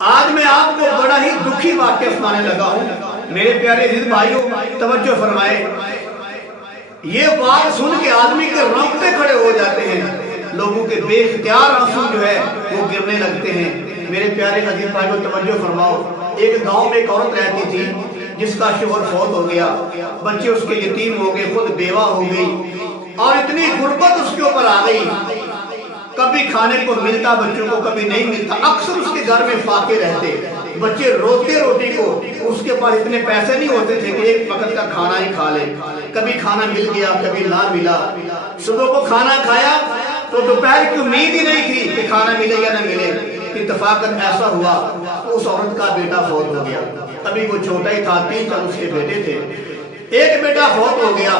آج میں آپ کو بڑا ہی دکھی واقعہ سنانے لگا ہوں۔ میرے پیارے عزیز بھائیوں توجہ فرمائے، یہ بات سن کے آدمی کے رونگٹے کھڑے ہو جاتے ہیں، لوگوں کے بے اختیار آنسو جو ہے وہ گرنے لگتے ہیں۔ میرے پیارے عزیز بھائیوں توجہ فرماؤ، ایک گاؤں میں ایک عورت رہتی تھی جس کا شوہر فوت ہو گیا، بچے اس کے یتیم ہو گئے، خود بیوہ ہو گئی اور اتنی غربت اس کے اوپر آ گئی، کبھی کھانے کو ملتا بچوں کو، کبھی نہیں ملتا، اکثر اس کے گھر میں فاقے رہتے، بچے روتے روٹی کو، اس کے پاس اتنے پیسے نہیں ہوتے تھے کہ ایک وقت کا کھانا ہی کھا لے، کبھی کھانا مل گیا کبھی نہ ملا، صبح کو کھانا کھایا تو دوپہر کی امید ہی نہیں تھی کہ کھانا ملے یا نہ ملے۔ اتفاقاً ایسا ہوا اس عورت کا بیٹا فوت ہو گیا، ابھی وہ چھوٹا ہی تھا، 3 سال اس کے بیٹے تھے، ایک بیٹا فوت ہو گیا۔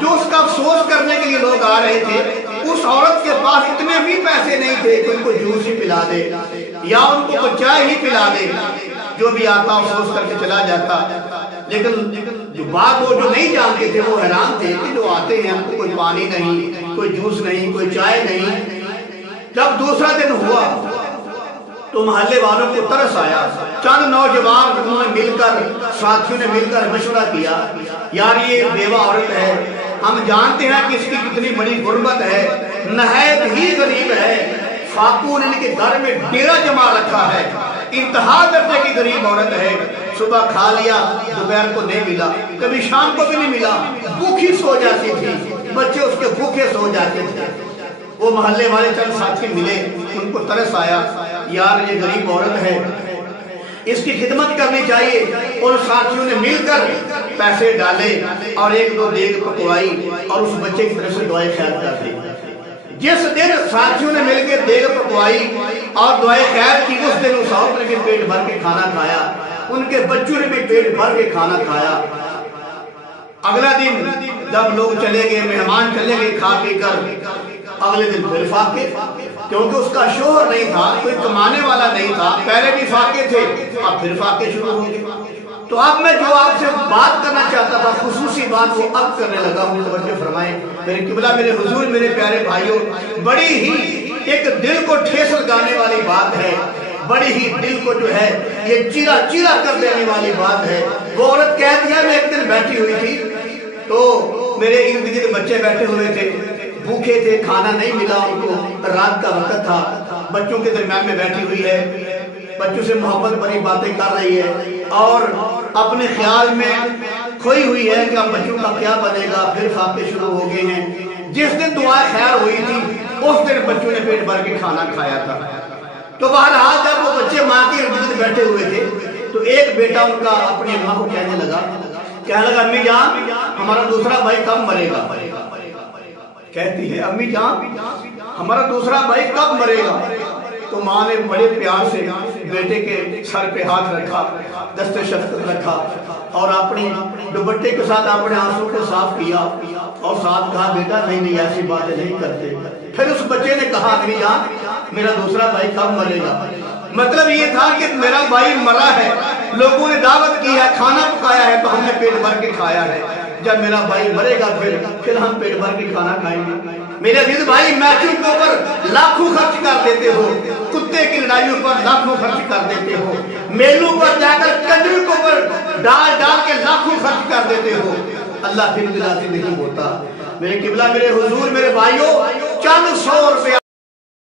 جو اس کا افسوس کرنے کے لیے لوگ آ رہے تھے، اس عورت کے پاس اتنے بھی پیسے نہیں تھے کہ ان کو جوس ہی پلا دے یا ان کو چائے ہی پلا دے، جو بھی آتا افسوس کر کے چلا جاتا۔ لیکن جو بات وہ جو نہیں جانتے تھے وہ حیران تھے کہ جو آتے ہیں ان کو کوئی پانی نہیں، کوئی جوس نہیں، کوئی چائے نہیں۔ جب دوسرا دن ہوا تو محلے والوں کو ترس آیا، چند نوجوان انہوں نے مل کر، ساتھیوں نے مل کر مشورہ کیا، یار یہ بیوہ عورت ہے، ہم جانتے ہیں کہ اس کی کتنی بڑی غربت ہے، نہایت ہی غریب ہے، فاقوں نے ان کے گھر میں ڈیرا جما رکھا ہے، انتہا درجے کی غریب عورت ہے، صبح کھا لیا دوپہر کو نہیں ملا، کبھی شام کو بھی نہیں ملا، بھوکی سو جاتی تھی، بچے اس کے بھوکے سو جاتے تھے۔ وہ محلے والے چند ساتھی ملے، ان کو ترس آیا، یار یہ غریب عورت ہے، اس کی خدمت کرنی چاہیے، اور ساتھیوں نے مل کر پیسے ڈالے اور 1-2 دیگ پکوائی اور اس بچے کی طرف سے دعائے خیر کر دی۔ جس دن ساتھیوں نے مل کے دیگ پکوائی اور دعائے خیر کی، اس دن اس عورت نے بھی پیٹ بھر کے کھانا کھایا، ان کے بچوں نے بھی پیٹ بھر کے کھانا کھایا۔ اگلا دن جب لوگ چلے گئے، مہمان چلے گئے کھا پی کر، اگلے دن پھر فاقے، کیونکہ اس کا شوہر نہیں تھا، کوئی کمانے والا نہیں تھا، پہلے بھی فاقے تھے، اب پھر فاقے شروع ہو گئے۔ تو اب میں جو آپ سے بات کرنا چاہتا تھا، خصوصی بات وہ اب کرنے لگا ہوں، توجہ فرمائیں میرے قبلہ، میرے حضور، میرے پیارے بھائیوں، بڑی ہی ایک دل کو ٹھیس لگانے والی بات ہے، بڑی ہی دل کو جو ہے یہ چیرا چیرا کر دینے والی بات ہے۔ وہ عورت کہتی ہے، میں ایک دن بیٹھی ہوئی تھی تو میرے ارد گرد بچے بیٹھے ہوئے تھے، بھوکے تھے، کھانا نہیں ملا ان کو، رات کا وقت تھا، بچوں کے درمیان میں بیٹھی ہوئی ہے، بچوں سے محبت بڑی باتیں کر رہی ہے اور اپنے خیال میں کھوئی ہوئی ہے کہ اب بچوں کا کیا بنے گا، پھر فاقے شروع ہو گئے ہیں۔ جس دن دعا خیر ہوئی تھی اس دن بچوں نے پیٹ بھر کے کھانا کھایا تھا۔ تو بہرحال جب وہ بچے ماں کے ارد گرد بیٹھے ہوئے تھے تو ایک بیٹا ان کا اپنی اماں کو کہنے لگا، امی جان ہمارا دوسرا بھائی کب مرے گا؟ کہتی ہے، امی جان ہمارا دوسرا بھائی کب مرے گا؟ تو ماں نے بڑے پیار سے بیٹے کے سر پہ ہاتھ رکھا، دست شفقت رکھا اور اپنی دوپٹے کے ساتھ اپنے آنسو کو صاف کیا اور ساتھ کہا، بیٹا نہیں ایسی باتیں نہیں کرتے۔ پھر اس بچے نے کہا، امی جان میرا دوسرا بھائی کب مرے گا؟ مطلب یہ تھا کہ میرا بھائی مرا ہے، لوگوں نے دعوت کی ہے، کھانا پکایا ہے تو ہم نے پیٹ بھر کے کھایا ہے، جب میرا بھائی مرے گا پھر ہم پیٹ بھر کے کھانا کھائیں گے۔ میرے عزیز بھائی، میچوں کے اوپر لاکھوں خرچ کر دیتے ہو، کتے کی لڑائیوں پر لاکھوں خرچ کر دیتے ہو، میلوں پر جا کر کنجروں کے اوپر ڈال ڈال کے لاکھوں خرچ کر دیتے ہو، اللہ دل دلا سے نہیں ہوتا۔ میرے قبلہ، میرے حضور، میرے بھائیوں، چند 100 روپیہ